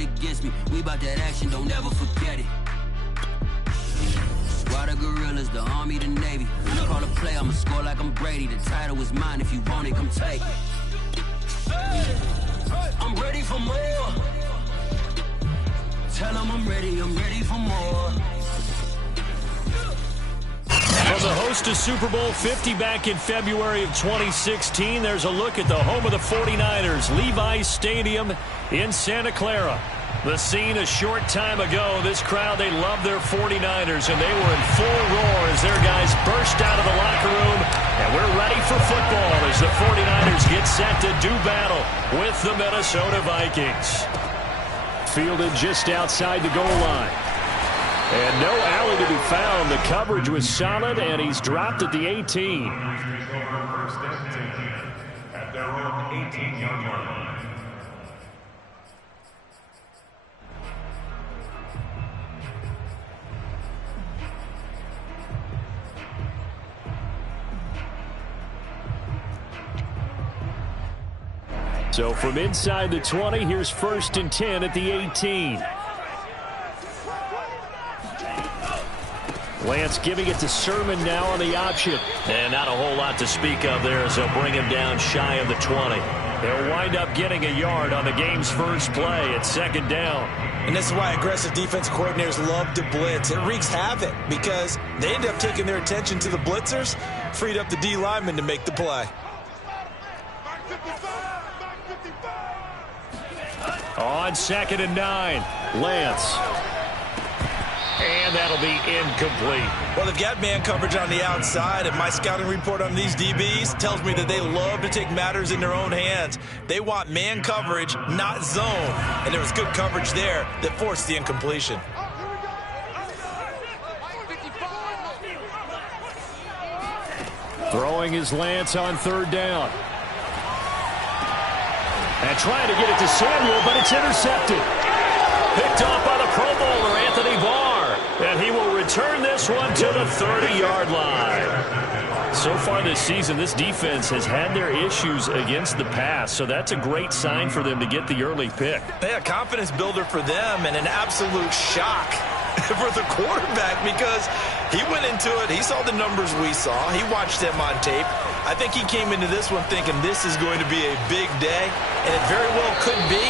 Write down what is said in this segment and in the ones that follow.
it against me. We bout that action, don't ever forget it. Squad of gorillas, the army, the navy. When I call a play, I'ma score like I'm Brady. The title is mine, if you want it, come take it. I'm ready for more. Tell them I'm ready for more. From the host of Super Bowl 50 back in February of 2016, there's a look at the home of the 49ers, Levi's Stadium in Santa Clara. The scene a short time ago, this crowd, they love their 49ers, and they were in full roar as their guys burst out of the locker room. And we're ready for football as the 49ers get set to do battle with the Minnesota Vikings. Fielded just outside the goal line. And no alley to be found. The coverage was solid, and he's dropped at the 18. At their own 18-yard line. So from inside the 20, here's 1st and 10 at the 18. Lance giving it to Sermon now on the option. And not a whole lot to speak of there as they'll bring him down shy of the 20. They'll wind up getting a yard on the game's first play at 2nd down. And this is why aggressive defense coordinators love to blitz. It wreaks havoc because they end up taking their attention to the blitzers, freed up the D lineman to make the play. On 2nd and 9, Lance. And that'll be incomplete. Well, they've got man coverage on the outside, and my scouting report on these DBs tells me that they love to take matters in their own hands. They want man coverage, not zone. And there was good coverage there that forced the incompletion. Throwing his Lance on 3rd down. And trying to get it to Samuel, but it's intercepted. Picked off by the Pro Bowler, Anthony Barr. And he will return this one to the 30-yard line. So far this season, this defense has had their issues against the pass, so that's a great sign for them to get the early pick. Yeah, a confidence builder for them and an absolute shock for the quarterback because he went into it. He saw the numbers we saw. He watched them on tape. I think he came into this one thinking this is going to be a big day, and it very well could be.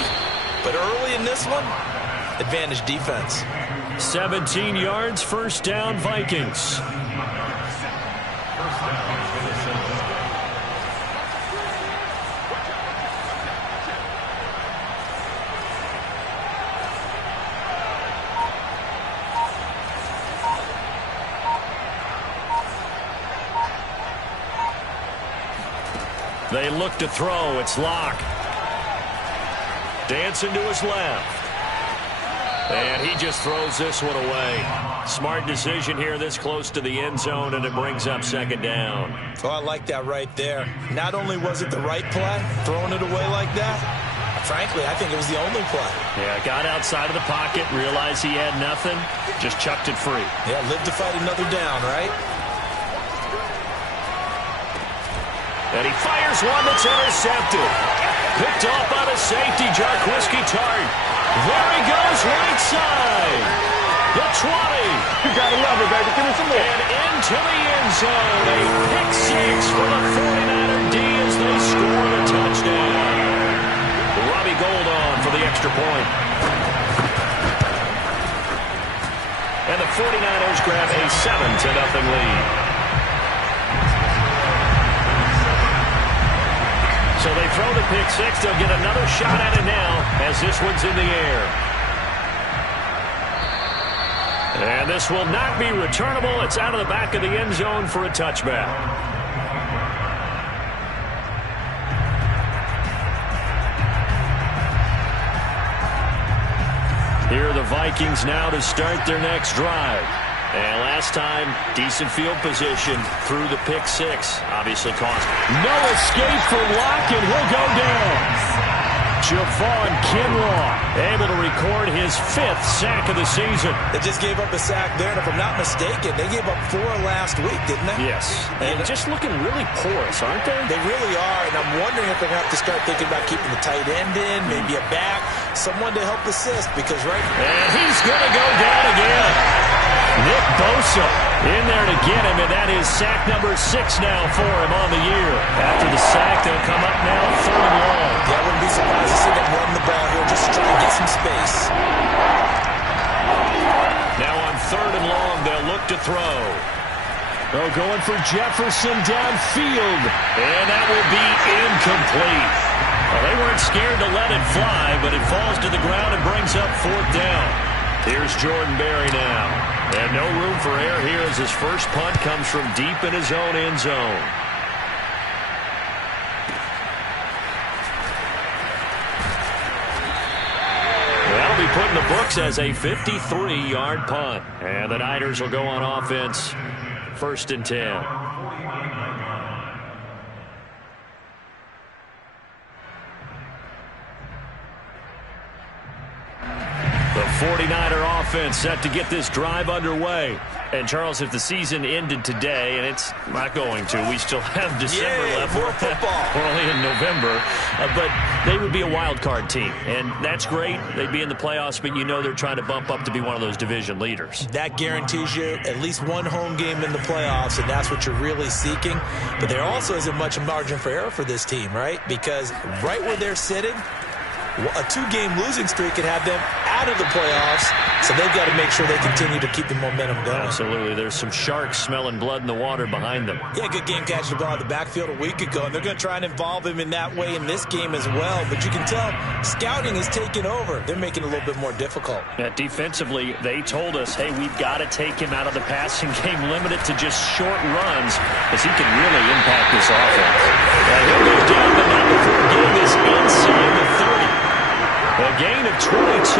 But early in this one, advantage defense. 17 yards, 1st down, Vikings. They look to throw. It's Locke. Dancing to his left. And he just throws this one away. Smart decision here this close to the end zone, and it brings up 2nd down. Oh, I like that right there. Not only was it the right play, throwing it away like that, frankly, I think it was the only play. Yeah, got outside of the pocket, realized he had nothing, just chucked it free. Yeah, live to fight another down, right? And he fires one that's intercepted. Picked off by the safety, Jarquiski Tart. There he goes, right side. The 20. You gotta love it, baby. Give me some more. And into the end zone. A pick 6 for the 49er D as they score the touchdown. Robbie Gould on for the extra point. And the 49ers grab a 7-0 lead. So they throw the pick 6. They'll get another shot at it now as this one's in the air. And this will not be returnable. It's out of the back of the end zone for a touchback. Here are the Vikings now to start their next drive. And last time, decent field position through the pick 6. Obviously cost. No escape for Locke, and he'll go down. Javon Kinlaw able to record his 5th sack of the season. They just gave up a sack there, and if I'm not mistaken, they gave up 4 last week, didn't they? Yes. And just looking really porous, aren't they? They really are, and I'm wondering if they're going to have to start thinking about keeping the tight end in, maybe a back, someone to help assist, because And he's going to go down again. Nick Bosa in there to get him, and that is sack number 6 now for him on the year. After the sack, they'll come up now 3rd and long. Yeah, I wouldn't be surprised to see them run the ball here just to try and get some space. Now on 3rd and long, they'll look to throw. Oh, going for Jefferson downfield, and that will be incomplete. Well, they weren't scared to let it fly, but it falls to the ground and brings up 4th down. Here's Jordan Berry now. And no room for error here as his first punt comes from deep in his own end zone. That'll be put in the books as a 53-yard punt. And the Niners will go on offense, 1st and 10. The 49er offense set to get this drive underway. And, Charles, if the season ended today, and it's not going to, we still have December left. More football. We're only in November. But they would be a wild card team. And that's great. They'd be in the playoffs, but you know they're trying to bump up to be one of those division leaders. That guarantees you at least one home game in the playoffs, and that's what you're really seeking. But there also isn't much margin for error for this team, right? Because right where they're sitting, a 2-game losing streak could have them out of the playoffs, so they've got to make sure they continue to keep the momentum going. Absolutely. There's some sharks smelling blood in the water behind them. Yeah, good game catching the ball in the backfield a week ago, and they're going to try and involve him in that way in this game as well. But you can tell scouting is taking over. They're making it a little bit more difficult. Defensively, they told us, hey, we've got to take him out of the passing game, limit it to just short runs, because he can really impact this offense. He'll go down, but not before getting this inside the 30. A gain of 22.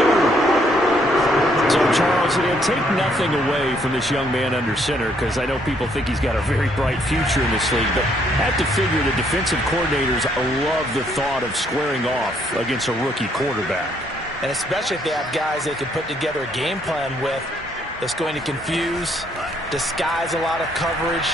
So, Charles, take nothing away from this young man under center, because I know people think he's got a very bright future in this league, but I have to figure the defensive coordinators love the thought of squaring off against a rookie quarterback. And especially if they have guys they can put together a game plan with that's going to confuse, disguise a lot of coverage,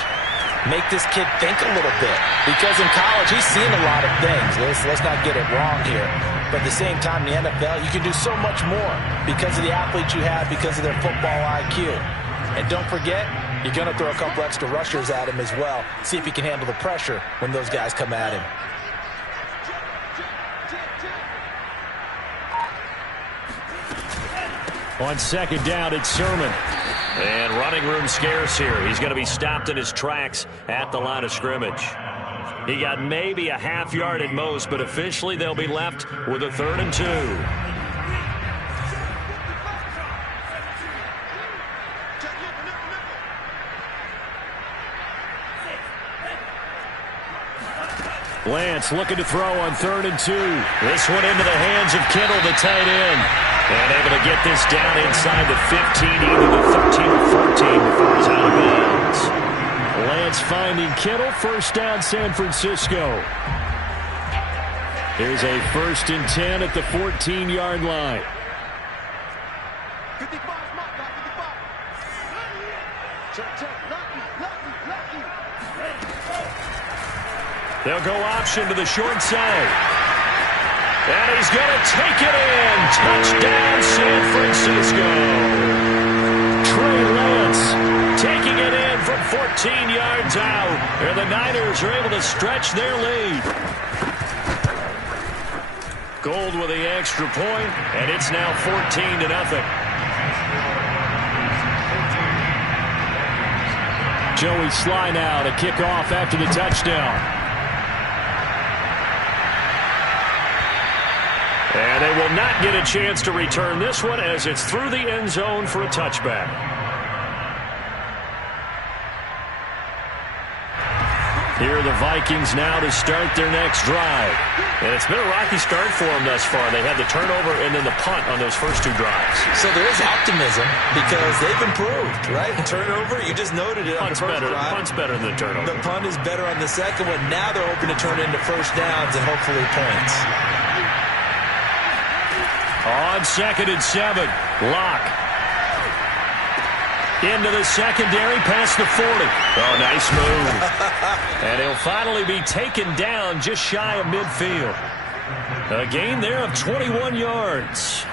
make this kid think a little bit. Because in college, he's seen a lot of things. Let's not get it wrong here. But at the same time, in the NFL, you can do so much more because of the athletes you have, because of their football IQ. And don't forget, you're going to throw a couple extra rushers at him as well. See if he can handle the pressure when those guys come at him. On 2nd down, it's Sermon. And running room scarce here. He's going to be stopped in his tracks at the line of scrimmage. He got maybe a half yard at most, but officially they'll be left with a 3rd and 2. Lance looking to throw on 3rd and 2. This one into the hands of Kittle, the tight end. And able to get this down inside the 15, either the 13 or 14 before he's out of bounds. Lance finding Kittle, 1st down San Francisco. Here's a 1st and 10 at the 14-yard line. They'll go option to the short side. And he's going to take it in. Touchdown, San Francisco. Trey Lance taking it in from 14 yards out. And the Niners are able to stretch their lead. Gold with the extra point, and it's now 14-0. Joey Sly now to kick off after the touchdown. And they will not get a chance to return this one as it's through the end zone for a touchback. Here are the Vikings now to start their next drive. And it's been a rocky start for them thus far. They had the turnover and then the punt on those first 2 drives. So there is optimism because they've improved, right? Turnover, you just noted it on the first drive. Punt's better than the turnover. The punt is better on the second one. Now they're hoping to turn into 1st downs and hopefully points. On 2nd and 7, Locke. Into the secondary, past the 40. Oh, nice move. And he'll finally be taken down just shy of midfield. A gain there of 21 yards.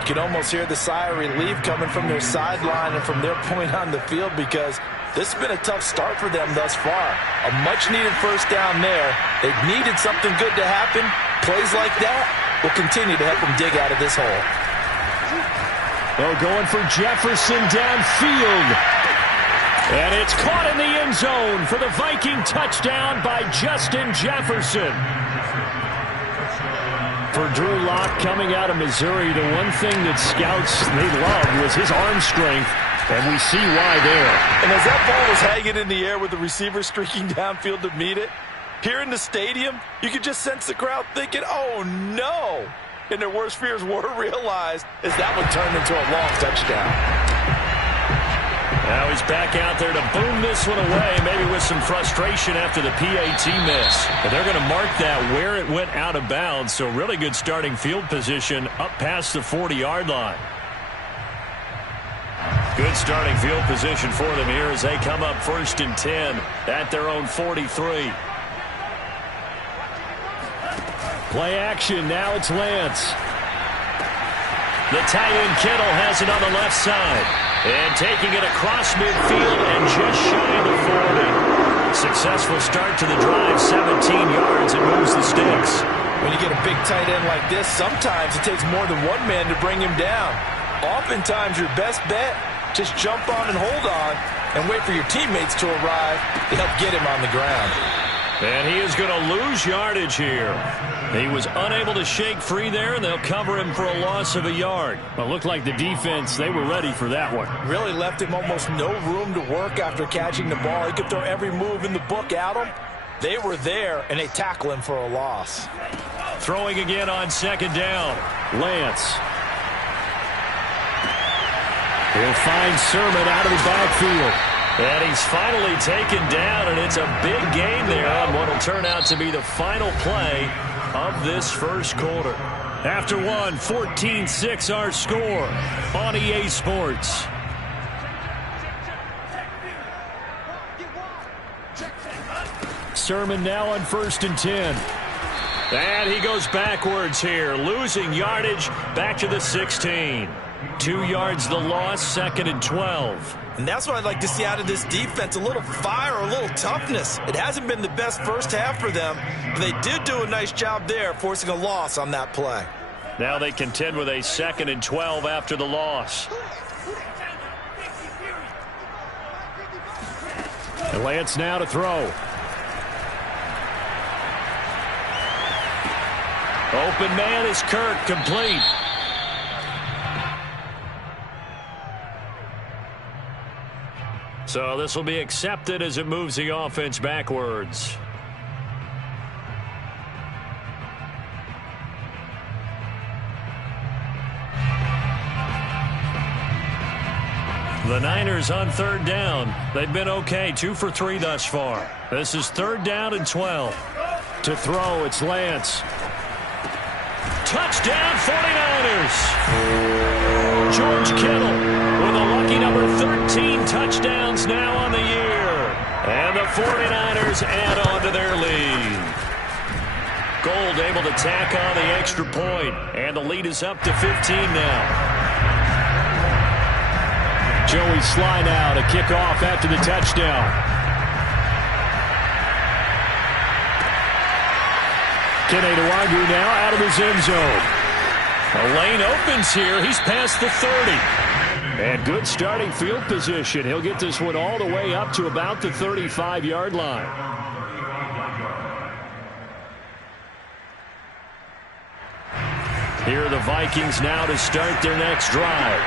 You can almost hear the sigh of relief coming from their sideline and from their point on the field, because this has been a tough start for them thus far. A much-needed first down there. They needed something good to happen. Plays like that will continue to help them dig out of this hole. Oh, going for Jefferson downfield. And it's caught in the end zone for the Viking touchdown by Justin Jefferson. For Drew Lock, coming out of Missouri, the one thing that scouts they loved was his arm strength, and we see why there. And as that ball was hanging in the air with the receiver streaking downfield to meet it, here in the stadium, you could just sense the crowd thinking, oh no! And their worst fears were realized as that one turned into a long touchdown. Now he's back out there to boom this one away, maybe with some frustration after the PAT miss. But they're going to mark that where it went out of bounds, so really good starting field position up past the 40-yard line. Good starting field position for them here as they come up 1st and 10 at their own 43. Play action, now it's Lance. The tight end Kittle has it on the left side. And taking it across midfield and just shy of the 40. Successful start to the drive, 17 yards, and moves the sticks. When you get a big tight end like this, sometimes it takes more than one man to bring him down. Oftentimes your best bet, just jump on and hold on and wait for your teammates to arrive to help get him on the ground. And he is going to lose yardage here. He was unable to shake free there, and they'll cover him for a loss of a yard. Well, it looked like the defense, they were ready for that one. Really left him almost no room to work after catching the ball. He could throw every move in the book at him. They were there, and they tackle him for a loss. Throwing again on 2nd down. Lance. He'll find Sermon out of the backfield. And he's finally taken down, and it's a big gain there on what will turn out to be the final play of this first quarter. After one, 14-6 our score on EA Sports. Sermon now on 1st and 10. And he goes backwards here, losing yardage back to the 16. 2 yards the loss, 2nd and 12. And that's what I'd like to see out of this defense, a little fire, a little toughness. It hasn't been the best first half for them, but they did do a nice job there, forcing a loss on that play. Now they contend with a 2nd and 12 after the loss. And Lance now to throw. Open man is Kirk, complete. So this will be accepted as it moves the offense backwards. The Niners on 3rd down. They've been okay, 2 for 3 thus far. This is 3rd down and 12. To throw, it's Lance. Touchdown 49ers. George Kittle with a lucky number 13 touchdowns now on the year. And the 49ers add on to their lead. Gold able to tack on the extra point, and the lead is up to 15 now. Joey Sly now to kick off after the touchdown. Kene Nwangwu now out of his end zone. A lane opens here. He's past the 30. And good starting field position. He'll get this one all the way up to about the 35-yard line. Here are the Vikings now to start their next drive.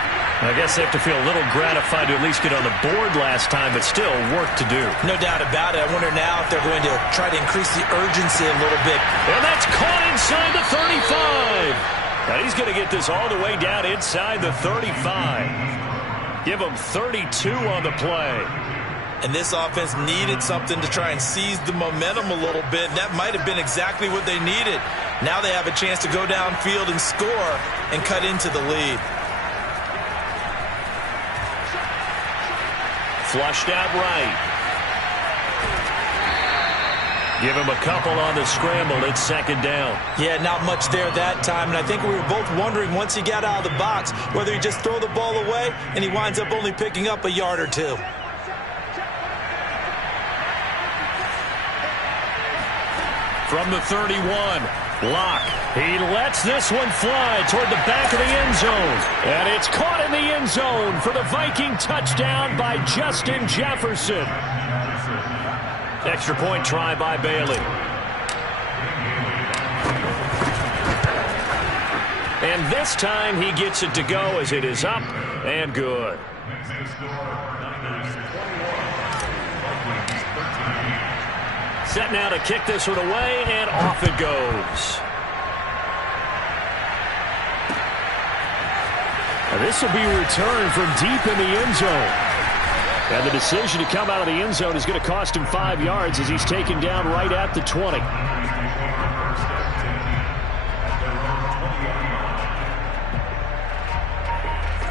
I guess they have to feel a little gratified to at least get on the board last time, but still work to do. No doubt about it. I wonder now if they're going to try to increase the urgency a little bit. And that's caught inside the 35. Now he's going to get this all the way down inside the 35. Give him 32 on the play. And this offense needed something to try and seize the momentum a little bit. That might have been exactly what they needed. Now they have a chance to go downfield and score and cut into the lead. Flushed out right. Give him a couple on the scramble. It's second down. Yeah, not much there that time. And I think we were both wondering once he got out of the box whether he just throw the ball away and he winds up only picking up a yard or two. From the 31, Locke. He lets this one fly toward the back of the end zone. And it's caught in the end zone for the Viking touchdown by Justin Jefferson. Extra point try by Bailey. And this time he gets it to go as it is up and good. Set now to kick this one away, and off it goes. Now this will be returned from deep in the end zone. And the decision to come out of the end zone is going to cost him 5 yards as he's taken down right at the 20.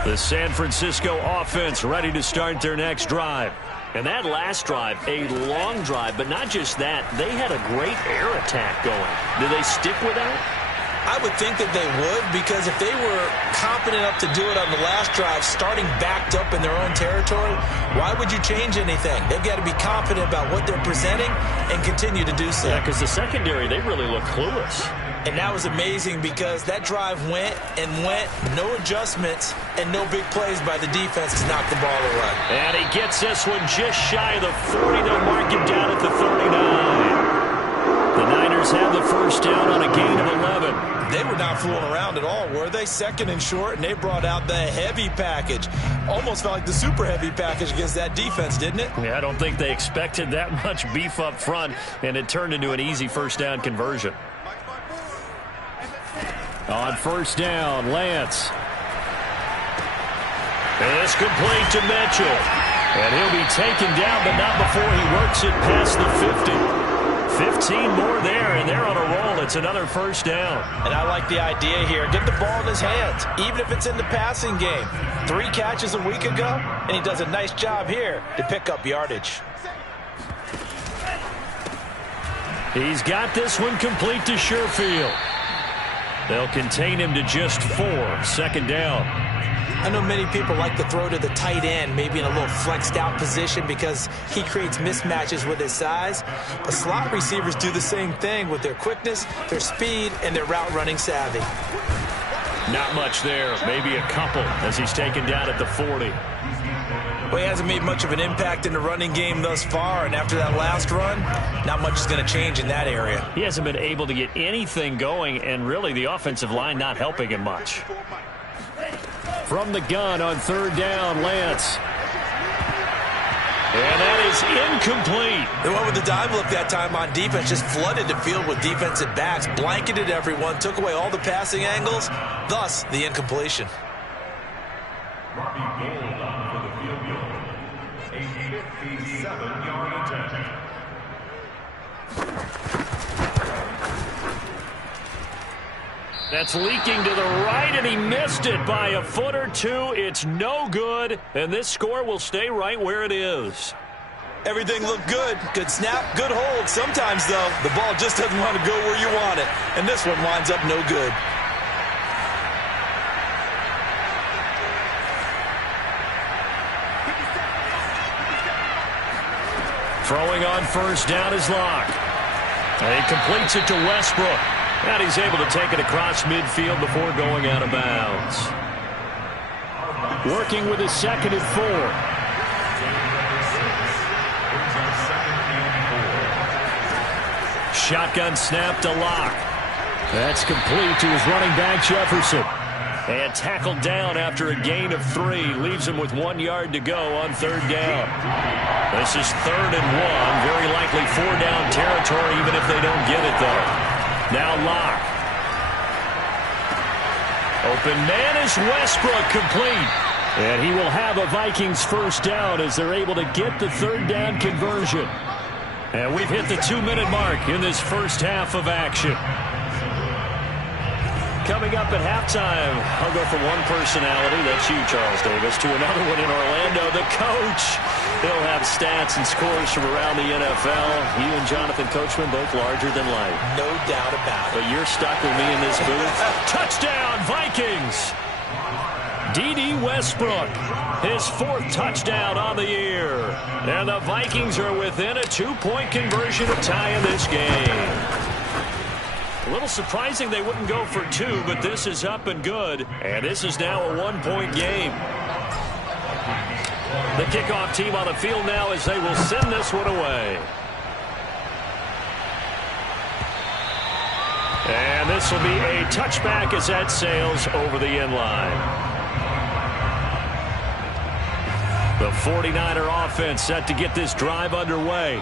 The San Francisco offense ready to start their next drive. And that last drive, a long drive, but not just that. They had a great air attack going. Do they stick with that? I would think that they would, because if they were confident enough to do it on the last drive, starting backed up in their own territory, why would you change anything? They've got to be confident about what they're presenting and continue to do so. Yeah, because the secondary, they really look clueless. And that was amazing because that drive went and went, no adjustments, and no big plays by the defense to knock the ball away. And he gets this one just shy of the 40. They'll mark him down at the 39. The Niners have the first down on a gain of 11. They were not fooling around at all, were they? Second and short, and they brought out the heavy package. Almost felt like the super heavy package against that defense, didn't it? Yeah, I don't think they expected that much beef up front, and it turned into an easy first down conversion. On first down, Lance. It's complete to Mitchell. And he'll be taken down, but not before he works it past the 50. 15 more there, and they're on a roll. It's another first down. And I like the idea here. Get the ball in his hands, even if it's in the passing game. 3 catches a week ago, and he does a nice job here to pick up yardage. He's got this one complete to Sherfield. They'll contain him to just 4. Second down. I know many people like to throw to the tight end, maybe in a little flexed out position because he creates mismatches with his size. But slot receivers do the same thing with their quickness, their speed, and their route running savvy. Not much there, maybe a couple as he's taken down at the 40. Well, he hasn't made much of an impact in the running game thus far, and after that last run, not much is going to change in that area. He hasn't been able to get anything going, and really the offensive line not helping him much. From the gun on third down, Lance. And that is incomplete. They went with the dime look that time on defense, just flooded the field with defensive backs, blanketed everyone, took away all the passing angles, thus the incompletion. Robbie Gould on for the field goal. A 57-yard attempt. That's leaking to the right, and he missed it by a foot or two. It's no good, and this score will stay right where it is. Everything looked good. Good snap, good hold. Sometimes, though, the ball just doesn't want to go where you want it, and this one winds up no good. Throwing on first down is Locke. And he completes it to Westbrook. And he's able to take it across midfield before going out of bounds. Working with his second and 4. Shotgun snap to Locke. That's complete to his running back, Jefferson. And tackled down after a gain of 3. Leaves him with 1 yard to go on third down. This is 3rd and 1. Very likely 4-down territory, even if they don't get it, though. Now Locke. Open man is Westbrook, complete. And he will have a Vikings first down as they're able to get the 3rd down conversion. And we've hit the 2-minute mark in this first half of action. Coming up at halftime, I'll go from one personality, that's you, Charles Davis, to another one in Orlando, the coach. He'll have stats and scores from around the NFL. You and Jonathan Coachman, both larger than life. No doubt about it. But you're stuck with me in this booth. Touchdown, Vikings! D.D. Westbrook, his 4th touchdown on the year. And the Vikings are within a 2-point conversion of tying this game. A little surprising they wouldn't go for 2, but this is up and good. And this is now a 1-point game. The kickoff team on the field now as they will send this one away. And this will be a touchback as that sails over the end line. The 49er offense set to get this drive underway.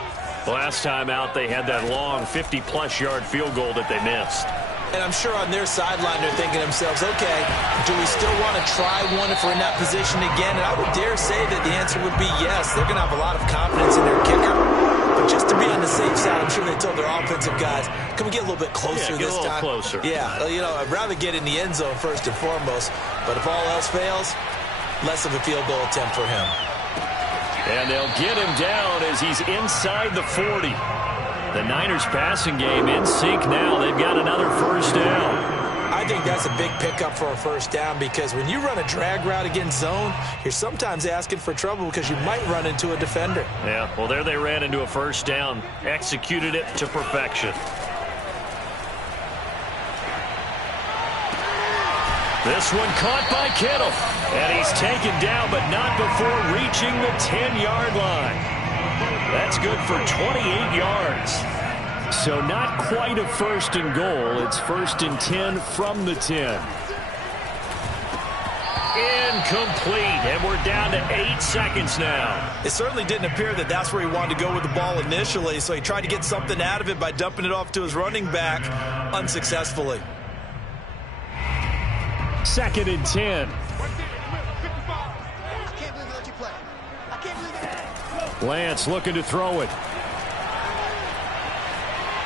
Last time out, they had that long 50-plus yard field goal that they missed. And I'm sure on their sideline they're thinking to themselves, okay, do we still want to try one if we're in that position again? And I would dare say that the answer would be yes. They're going to have a lot of confidence in their kicker. But just to be on the safe side, I'm sure they told their offensive guys, can we get a little bit closer this time? Closer. Yeah, you know, I'd rather get in the end zone first and foremost. But if all else fails, less of a field goal attempt for him. And they'll get him down as he's inside the 40. The Niners passing game in sync now. They've got another first down. I think that's a big pickup for a first down because when you run a drag route against zone, you're sometimes asking for trouble because you might run into a defender. Yeah, well, there they ran into a first down. Executed it to perfection. This one caught by Kittle. And he's taken down, but not before reaching the 10-yard line. That's good for 28 yards. So not quite a first and goal. It's 1st and 10 from the 10. Incomplete, and we're down to 8 seconds now. It certainly didn't appear that that's where he wanted to go with the ball initially, so he tried to get something out of it by dumping it off to his running back unsuccessfully. 2nd and 10. Lance looking to throw it.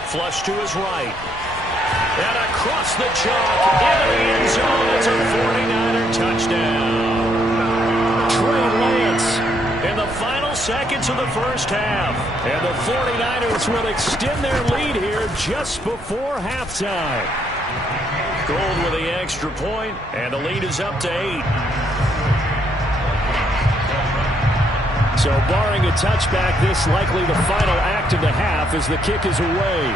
Flush to his right. And across the chalk into the end zone. It's a 49er touchdown. Trey Lance in the final seconds of the first half. And the 49ers will extend their lead here just before halftime. Gold with the extra point, and the lead is up to 8. So barring a touchback, this likely the final act of the half as the kick is away.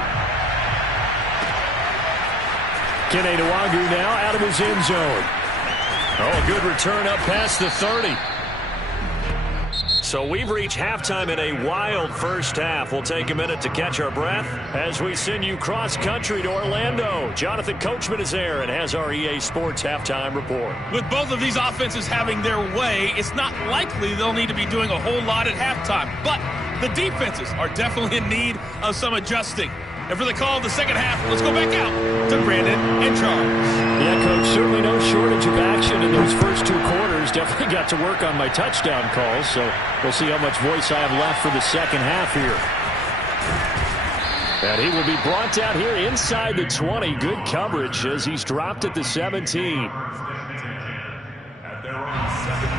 Kene Nwangwu now out of his end zone. Oh, a good return up past the 30. So we've reached halftime in a wild first half. We'll take a minute to catch our breath as we send you cross-country to Orlando. Jonathan Coachman is there and has our EA Sports halftime report. With both of these offenses having their way, it's not likely they'll need to be doing a whole lot at halftime. But the defenses are definitely in need of some adjusting. And for the call of the second half, let's go back out to Brandon and Charles. Yeah, Coach, certainly no shortage of action in those first 2 quarters. Definitely got to work on my touchdown calls, so we'll see how much voice I have left for the second half here. And he will be brought down here inside the 20. Good coverage as he's dropped at the 17.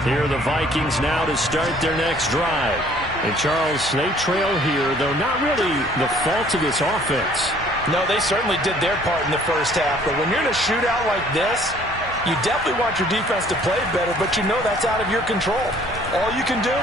Here are the Vikings now to start their next drive. And, Charles, they trail here, though not really the fault of this offense. No, they certainly did their part in the first half. But when you're in a shootout like this, you definitely want your defense to play better, but you know that's out of your control. All you can do,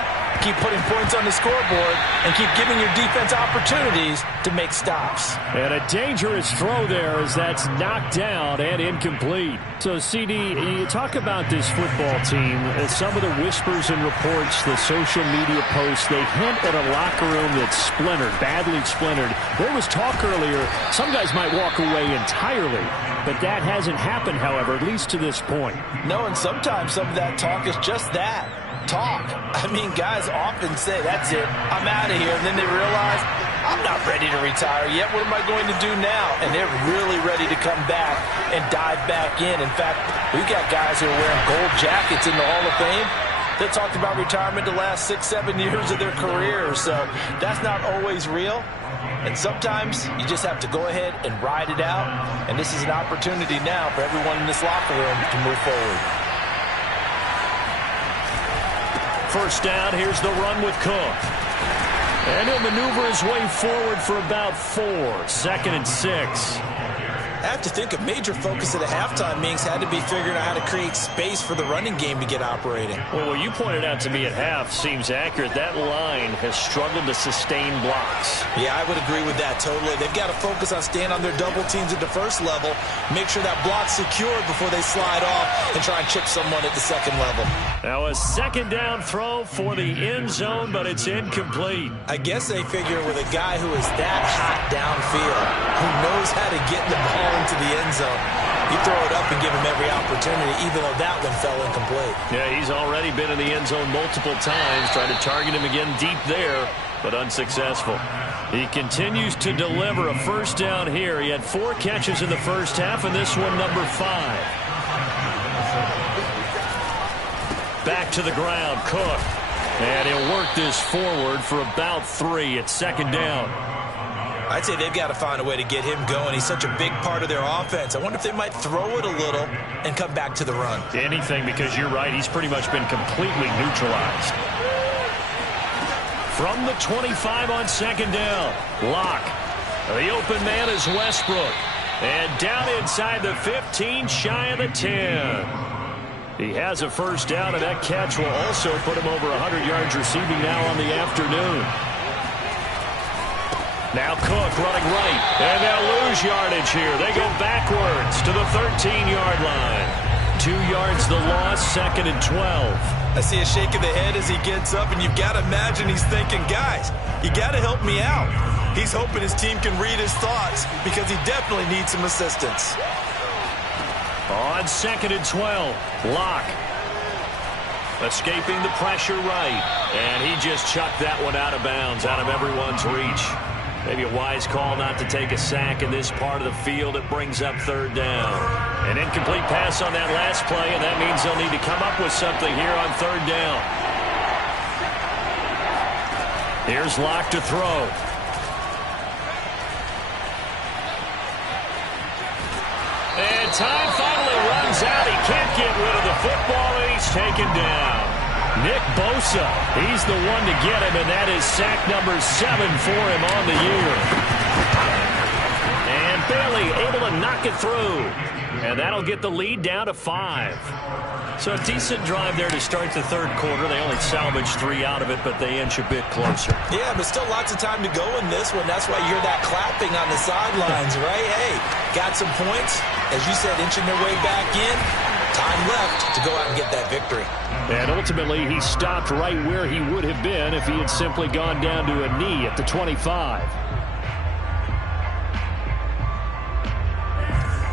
keep putting points on the scoreboard and keep giving your defense opportunities to make stops. And a dangerous throw there as that's knocked down and incomplete. So, CD, you talk about this football team, some of the whispers and reports, the social media posts, they hint at a locker room that's splintered, badly splintered. There was talk earlier, some guys might walk away entirely, but that hasn't happened, however, at least to this point. No, and sometimes some of that talk is just that. Talk. I mean, guys often say, that's it, I'm out of here. And then they realize, I'm not ready to retire yet. What am I going to do now? And they're really ready to come back and dive back in. In fact, we've got guys who are wearing gold jackets in the Hall of Fame. They talked about retirement the last 6-7 years of their career, so that's not always real. And sometimes you just have to go ahead and ride it out. And this is an opportunity now for everyone in this locker room to move forward. First down, here's the run with Cook. And he'll maneuver his way forward for about 4. 2nd and 6. I have to think a major focus at a halftime means had to be figuring out how to create space for the running game to get operating. Well, what you pointed out to me at half seems accurate. That line has struggled to sustain blocks. Yeah, I would agree with that totally. They've got to focus on staying on their double teams at the first level, make sure that block's secured before they slide off and try and chip someone at the second level. Now a 2nd down throw for the end zone, but it's incomplete. I guess they figure with a guy who is that hot downfield, who knows how to get the ball into the end zone, you throw it up and give him every opportunity, even though that one fell incomplete. Yeah, he's already been in the end zone multiple times, trying to target him again deep there, but unsuccessful. He continues to deliver a first down here. He had 4 catches in the first half, and this one number 5. Back to the ground, Cook. And he'll work this forward for about 3 at 2nd down. I'd say they've got to find a way to get him going. He's such a big part of their offense. I wonder if they might throw it a little and come back to the run. Anything, because you're right. He's pretty much been completely neutralized. From the 25 on 2nd down, Locke. The open man is Westbrook. And down inside the 15, shy of the 10. He has a first down, and that catch will also put him over 100 yards receiving now on the afternoon. Now Cook running right, and they'll lose yardage here. They go backwards to the 13-yard line. 2 yards the loss, 2nd and 12. I see a shake of the head as he gets up, and you've got to imagine he's thinking, guys, you got to help me out. He's hoping his team can read his thoughts because he definitely needs some assistance. On 2nd and 12, Locke. Escaping the pressure right, and he just chucked that one out of bounds, out of everyone's reach. Maybe a wise call not to take a sack in this part of the field. It brings up 3rd down. An incomplete pass on that last play, and that means they'll need to come up with something here on 3rd down. Here's Locke to throw. And time finally runs out. He can't get rid of the football, and he's taken down. Nick Bosa, he's the one to get him, and that is sack number 7 for him on the year. And Bailey able to knock it through. And that'll get the lead down to 5. So a decent drive there to start the 3rd quarter. They only salvaged 3 out of it, but they inch a bit closer. Yeah, but still lots of time to go in this one. That's why you hear that clapping on the sidelines, right? Hey, got some points. As you said, inching their way back in. Time left to go out and get that victory. And ultimately, he stopped right where he would have been if he had simply gone down to a knee at the 25.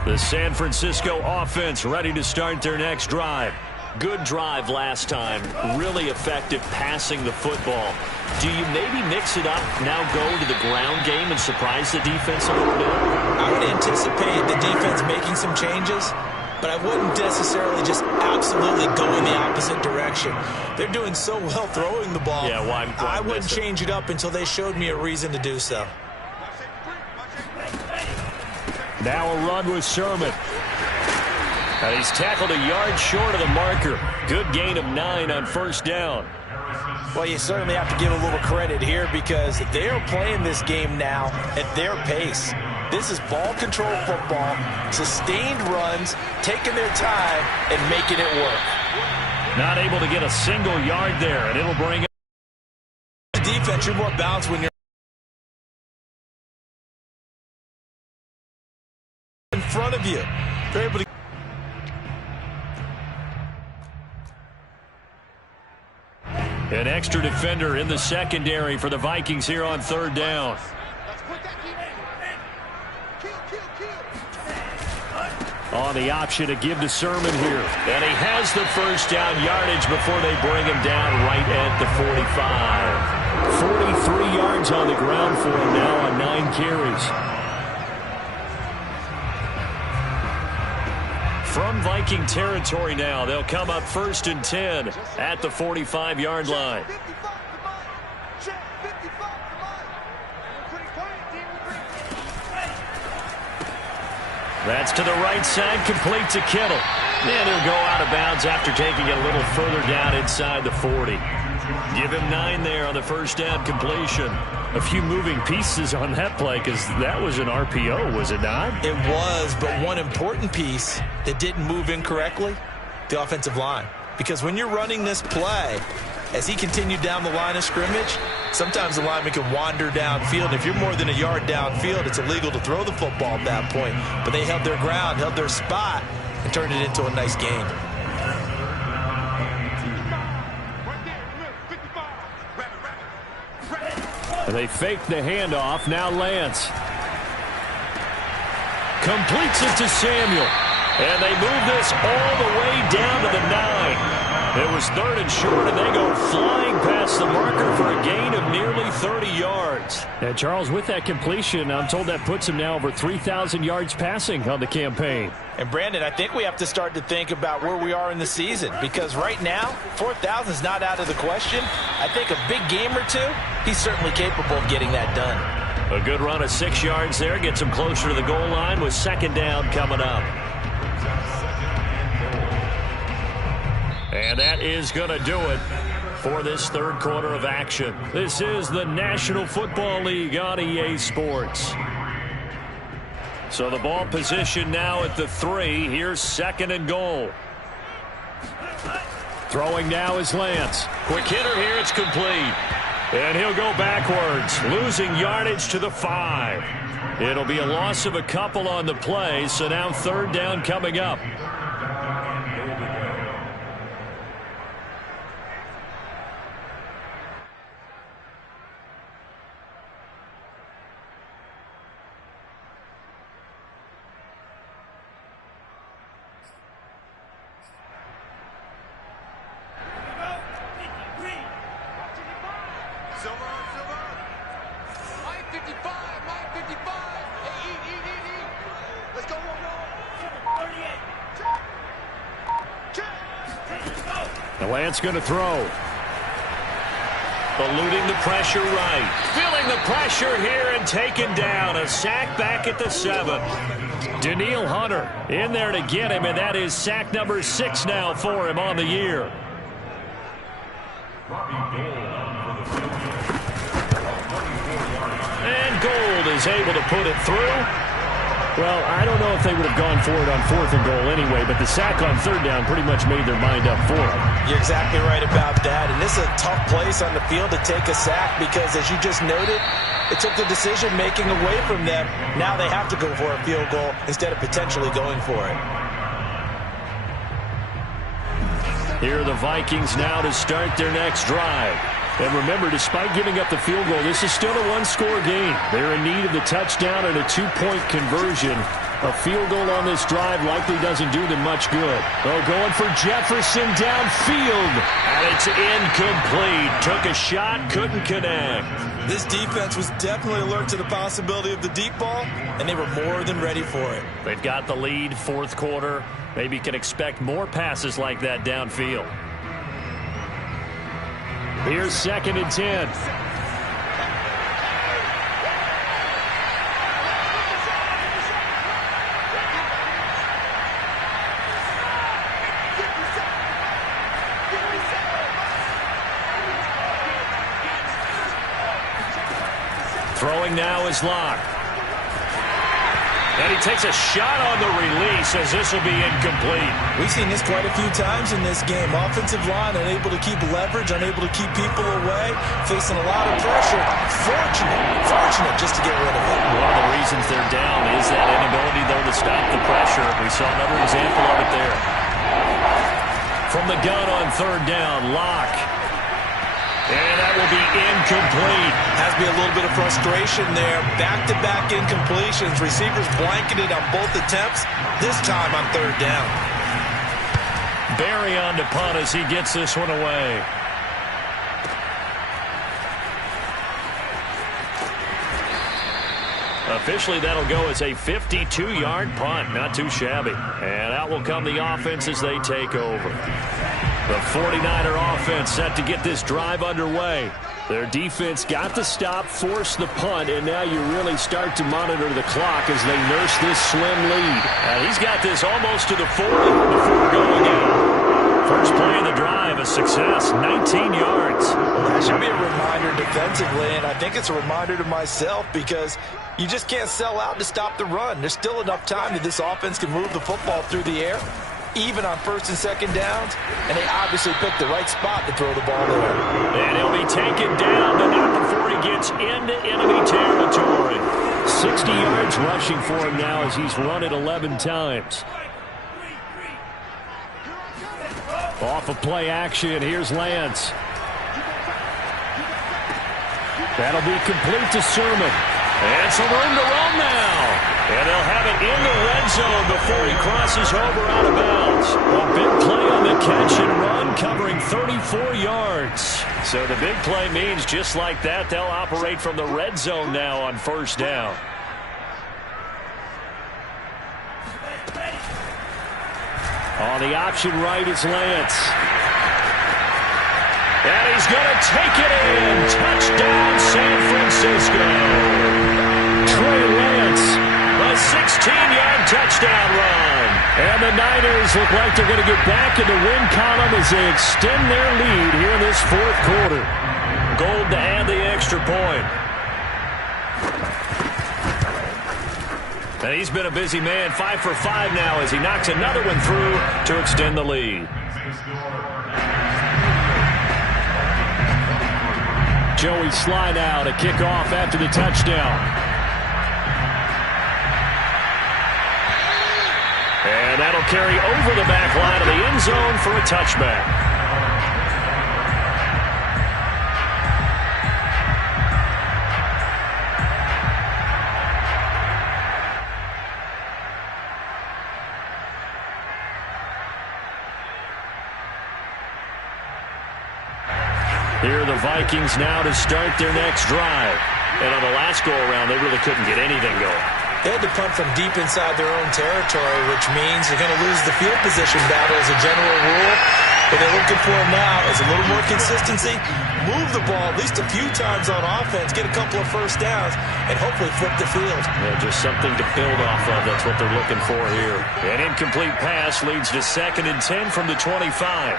The San Francisco offense ready to start their next drive. Good drive last time. Really effective passing the football. Do you maybe mix it up, now go to the ground game and surprise the defense a little bit? I would anticipate the defense making some changes, but I wouldn't necessarily just absolutely go in the opposite direction. They're doing so well throwing the ball. Yeah, why I wouldn't change it up until they showed me a reason to do so. Now a run with Sermon. And he's tackled a yard short of the marker. Good gain of 9 on 1st down. Well, you certainly have to give a little credit here because they're playing this game now at their pace. This is ball control football, sustained runs, taking their time, and making it work. Not able to get a single yard there, and it'll bring up the defense. You're more balanced when you're in front of you. They're able to an extra defender in the secondary for the Vikings here on 3rd down. On the option to give to Sermon here. And he has the first down yardage before they bring him down right at the 45. 43 yards on the ground for him now on 9 carries. from Viking territory now. They'll come up 1st and 10 at the 45-yard line. That's to the right side, complete to Kittle. And he'll go out of bounds after taking it a little further down inside the 40. Give him 9 there on the first down completion. A few moving pieces on that play because that was an RPO, was it not? It was, but one important piece that didn't move incorrectly, the offensive line. Because when you're running this play, as he continued down the line of scrimmage, sometimes the lineman can wander downfield. And if you're more than a yard downfield, it's illegal to throw the football at that point. But they held their ground, held their spot, and turned it into a nice gain. They fake the handoff. Now Lance completes it to Samuel. And they move this all the way down to the 9. It was 3rd and short, and they go flying past the marker for a gain of nearly 30 yards. And Charles, with that completion, I'm told that puts him now over 3,000 yards passing on the campaign. And Brandon, I think we have to start to think about where we are in the season, because right now, 4,000 is not out of the question. I think a big game or two, he's certainly capable of getting that done. A good run of 6 yards there gets him closer to the goal line with 2nd down coming up. And that is going to do it for this 3rd quarter of action. This is the National Football League on EA Sports. So the ball position now at the 3. Here's 2nd and goal. Throwing now is Lance. Quick hitter here. It's complete. And he'll go backwards, losing yardage to the 5. It'll be a loss of a couple on the play, so now 3rd down coming up. Lance going to throw. Eluding the pressure right. Feeling the pressure here and taken down. A sack back at the 7. Danielle Hunter in there to get him, and that is sack number 6 now for him on the year. And Gold is able to put it through. Well, I don't know if they would have gone for it on 4th and goal anyway, but the sack on 3rd down pretty much made their mind up for it. You're exactly right about that, and this is a tough place on the field to take a sack because, as you just noted, it took the decision-making away from them. Now they have to go for a field goal instead of potentially going for it. Here are the Vikings now to start their next drive. And remember, despite giving up the field goal, this is still a 1-score game. They're in need of the touchdown and a 2-point conversion. A field goal on this drive likely doesn't do them much good. Oh, going for Jefferson downfield. And it's incomplete. Took a shot, couldn't connect. This defense was definitely alert to the possibility of the deep ball, and they were more than ready for it. They've got the lead, 4th quarter. Maybe can expect more passes like that downfield. Here's 2nd and 10. Throwing now is Locke. And he takes a shot on the release as this will be incomplete. We've seen this quite a few times in this game. Offensive line unable to keep leverage, unable to keep people away, facing a lot of pressure. Fortunate just to get rid of it. One of the reasons they're down is that inability, though, to stop the pressure. We saw another example of it there. From the gun on 3rd down, Locke. And that will be incomplete. Has to be a little bit of frustration there. Back-to-back incompletions. Receivers blanketed on both attempts. This time on 3rd down. Barry on to punt as he gets this one away. Officially, that'll go as a 52-yard punt. Not too shabby. And out will come the offense as they take over. The 49er offense set to get this drive underway. Their defense got the stop, forced the punt, and now you really start to monitor the clock as they nurse this slim lead. And he's got this almost to the 40 before going in. First play of the drive, a success, 19 yards. Well, that should be a reminder defensively, and I think it's a reminder to myself because you just can't sell out to stop the run. There's still enough time that this offense can move the football through the air, even on first and second downs, and they obviously picked the right spot to throw the ball there. And he'll be taken down, but not before he gets into enemy territory. 60 yards rushing for him now as he's run it 11 times. Off of play action, here's Lance. That'll be complete to Sermon. And some room to run now. And they'll have it in the red zone before he crosses over out of bounds. A big play on the catch and run, covering 34 yards. So the big play means just like that, they'll operate from the red zone now on first down. On the option right is Lance. And he's going to take it in. Touchdown, San Francisco. Trey Lance, a 16-yard touchdown run. And the Niners look like they're going to get back in the win column as they extend their lead here in this fourth quarter. Gold to add the extra point. And he's been a busy man, 5 for 5 now as he knocks another one through to extend the lead. Joey Slye now to kick off after the touchdown. And that'll carry over the back line of the end zone for a touchback. Here are the Vikings now to start their next drive. And on the last go-around, they really couldn't get anything going. They had to punt from deep inside their own territory, which means they're going to lose the field position battle as a general rule. What they're looking for now is a little more consistency, move the ball at least a few times on offense, get a couple of first downs, and hopefully flip the field. Yeah, just something to build off of. That's what they're looking for here. An incomplete pass leads to 2nd and 10 from the 25.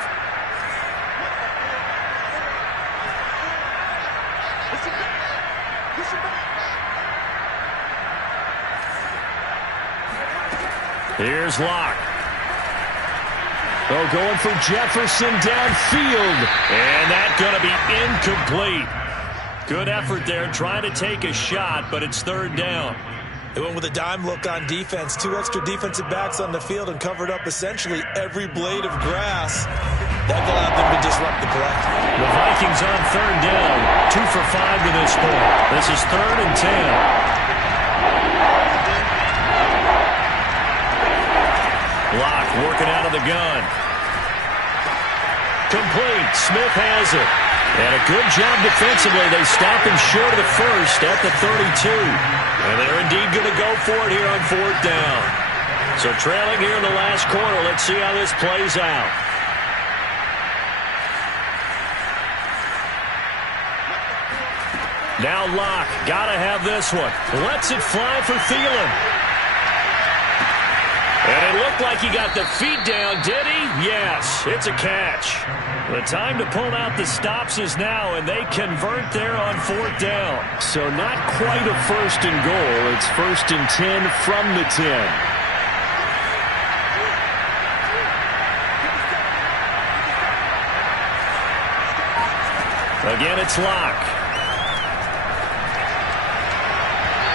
Here's Locke. Oh, going for Jefferson downfield. And that's going to be incomplete. Good effort there, trying to take a shot, but it's 3rd down. They went with a dime look on defense. 2 extra defensive backs on the field and covered up essentially every blade of grass. That allowed them to disrupt the play. The Vikings on 3rd down. 2 for 5 to this point. This is 3rd and 10. Locke working out of the gun. Complete. Smith has it. And a good job defensively. They stop him short of the first at the 32. And they're indeed going to go for it here on 4th down. So trailing here in the last quarter. Let's see how this plays out. Now Locke. Got to have this one. Lets it fly for Thielen. And it looked like he got the feet down, did he? Yes, it's a catch. The time to pull out the stops is now, and they convert there on 4th down. So not quite a 1st and goal. It's 1st and 10 from the 10. Again, it's Locke.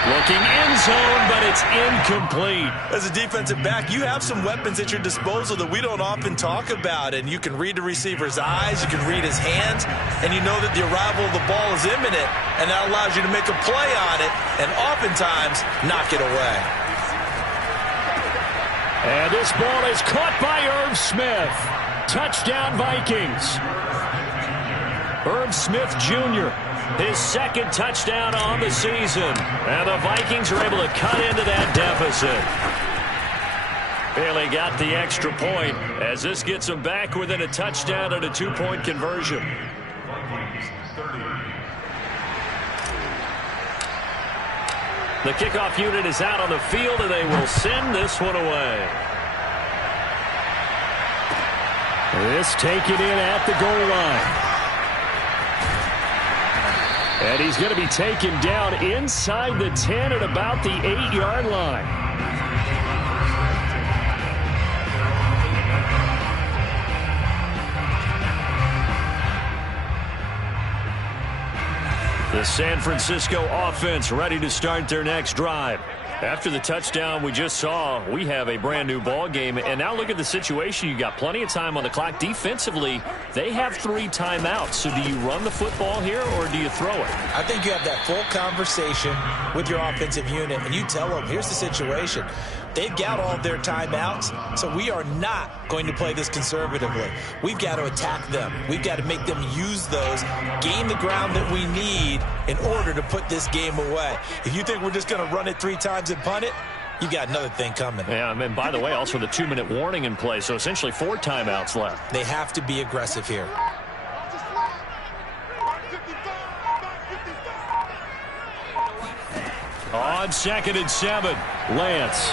Looking end zone, but it's incomplete. As a defensive back, you have some weapons at your disposal that we don't often talk about. And you can read the receiver's eyes, you can read his hands, and you know that the arrival of the ball is imminent. And that allows you to make a play on it and oftentimes knock it away. And this ball is caught by Irv Smith. Touchdown, Vikings. Irv Smith Jr., his second touchdown on the season. And the Vikings are able to cut into that deficit. Bailey got the extra point as this gets them back within a touchdown and a 2-point conversion. The kickoff unit is out on the field, and they will send this one away. This taken in at the goal line. And he's going to be taken down inside the 10 at about the 8-yard line. The San Francisco offense ready to start their next drive. After the touchdown we just saw, we have a brand new ball game. And now look at the situation. You got plenty of time on the clock. Defensively, they have 3 timeouts. So do you run the football here or do you throw it? I think you have that full conversation with your offensive unit, and you tell them, here's the situation. They've got all of their timeouts, so we are not going to play this conservatively. We've got to attack them. We've got to make them use those, gain the ground that we need in order to put this game away. If you think we're just going to run it 3 times and punt it, you got another thing coming. Yeah, and by the way, also the 2-minute warning in play, so essentially 4 timeouts left. They have to be aggressive here. On 2nd and 7, Lance.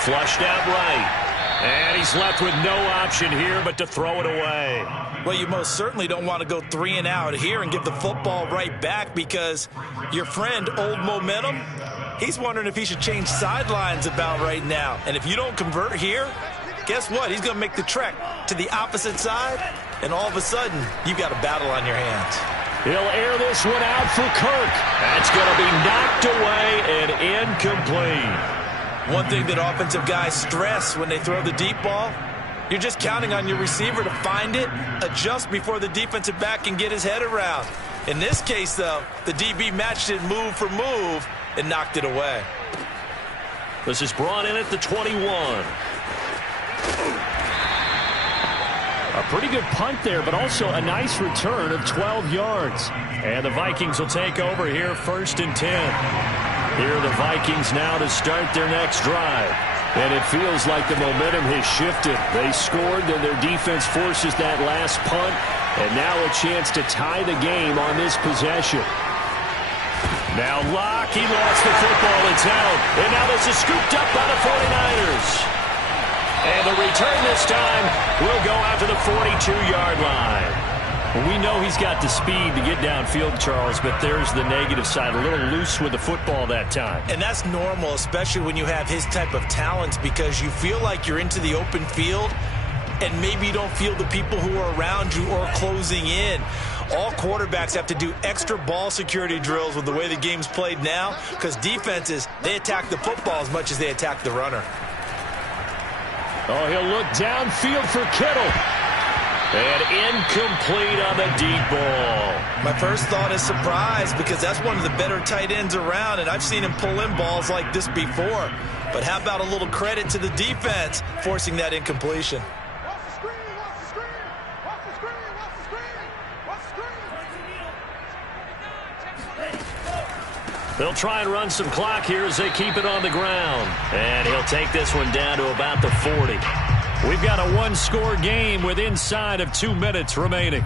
Flushed out right. And he's left with no option here but to throw it away. Well, you most certainly don't want to go 3 and out here and give the football right back, because your friend, Old Momentum, he's wondering if he should change sidelines about right now. And if you don't convert here, guess what? He's going to make the trek to the opposite side, and all of a sudden, you've got a battle on your hands. He'll air this one out for Kirk. That's going to be knocked away and incomplete. One thing that offensive guys stress when they throw the deep ball, you're just counting on your receiver to find it, adjust before the defensive back can get his head around. In this case, though, the DB matched it move for move and knocked it away. This is brought in at the 21. A pretty good punt there, but also a nice return of 12 yards. And the Vikings will take over here 1st and 10. Here are the Vikings now to start their next drive. And it feels like the momentum has shifted. They scored, then their defense forces that last punt. And now a chance to tie the game on this possession. Now Locke, he lost the football, it's out. And now this is scooped up by the 49ers. And the return this time will go out to the 42-yard line. We know he's got the speed to get downfield, Charles, but there's the negative side. A little loose with the football that time. And that's normal, especially when you have his type of talents, because you feel like you're into the open field and maybe you don't feel the people who are around you or closing in. All quarterbacks have to do extra ball security drills with the way the game's played now, because defenses, they attack the football as much as they attack the runner. Oh, he'll look downfield for Kittle. And incomplete on the deep ball. My first thought is surprise, because that's one of the better tight ends around, and I've seen him pull in balls like this before. But how about a little credit to the defense forcing that incompletion? They'll try and run some clock here as they keep it on the ground. And he'll take this one down to about the 40. We've got a 1-score game with inside of 2 minutes remaining.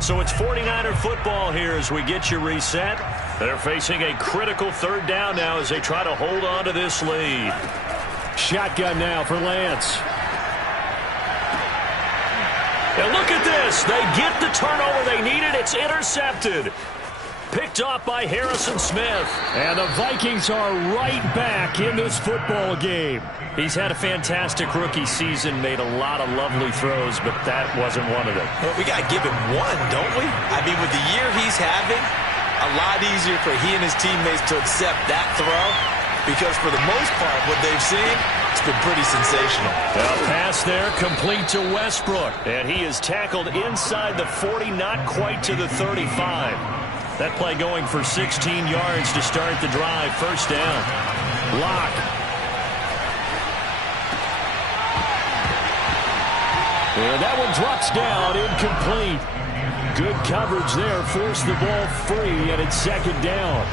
So it's 49er football here as we get you reset. They're facing a critical 3rd down now as they try to hold on to this lead. Shotgun now for Lance. And look at this. They get the turnover they needed. It's intercepted. Picked off by Harrison Smith. And the Vikings are right back in this football game. He's had a fantastic rookie season, made a lot of lovely throws, but that wasn't one of them. Well, we got to give him one, don't we? I mean, with the year he's having, a lot easier for he and his teammates to accept that throw, because for the most part, what they've seen, it's been pretty sensational. A pass there, complete to Westbrook. And he is tackled inside the 40, not quite to the 35. That play going for 16 yards to start the drive. 1st down. Locke. And that one drops down, incomplete. Good coverage there, forced the ball free, and it's second down.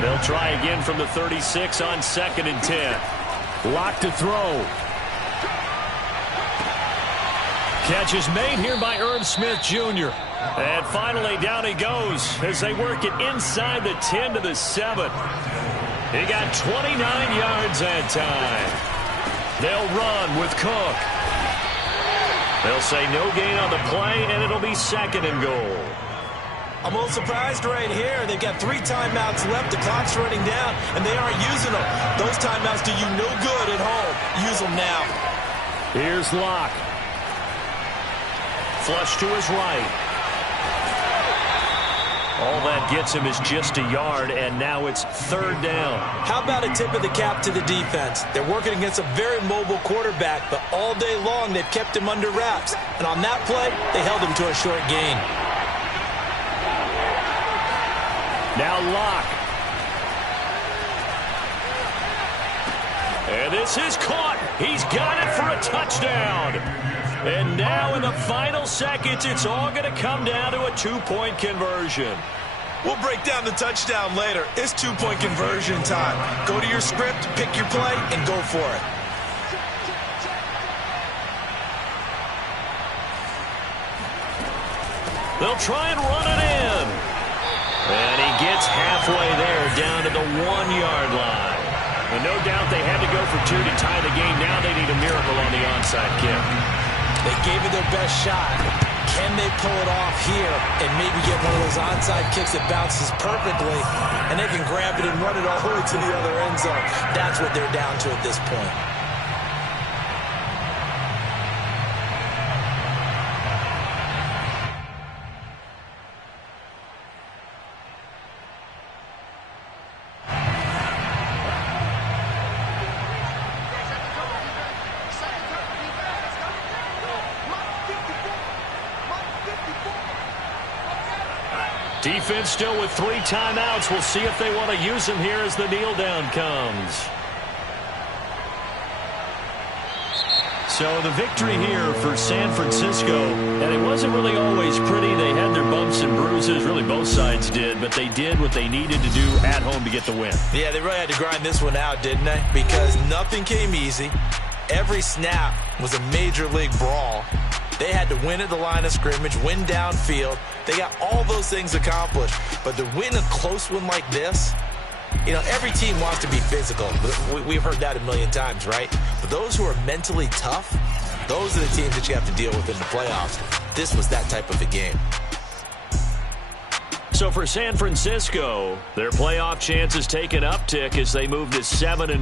They'll try again from the 36 on 2nd and 10. Lock to throw. Catch is made here by Irv Smith Jr. And finally down he goes as they work it inside the 10 to the 7. He got 29 yards that time. They'll run with Cook. They'll say no gain on the play, and it'll be 2nd and goal. I'm a little surprised right here. They've got 3 timeouts left. The clock's running down, and they aren't using them. Those timeouts do you no good at home. Use them now. Here's Locke. Flush to his right. All that gets him is just a yard, and now it's 3rd down. How about a tip of the cap to the defense? They're working against a very mobile quarterback, but all day long they've kept him under wraps. And on that play, they held him to a short gain. Now Locke. And this is caught. He's got it for a touchdown. And now in the final seconds, it's all going to come down to a 2-point conversion. We'll break down the touchdown later. It's 2-point conversion time. Go to your script, pick your play, and go for it. They'll try and run it in. And he gets halfway there, down to the 1-yard line. And no doubt they had to go for 2 to tie the game. Now they need a miracle on the onside kick. They gave it their best shot. Can they pull it off here and maybe get one of those onside kicks that bounces perfectly, and they can grab it and run it all the way to the other end zone? That's what they're down to at this point. Defense still with 3 timeouts. We'll see if they want to use them here as the kneel down comes. So the victory here for San Francisco, and it wasn't really always pretty. They had their bumps and bruises. Really both sides did, but they did what they needed to do at home to get the win. Yeah, they really had to grind this one out, didn't they? Because nothing came easy. Every snap was a major league brawl. They had to win at the line of scrimmage, win downfield. They got all those things accomplished. But to win a close one like this, you know, every team wants to be physical. We've heard that a million times, right? But those who are mentally tough, those are the teams that you have to deal with in the playoffs. This was that type of a game. So for San Francisco, their playoff chances take an uptick as they move to 7-2.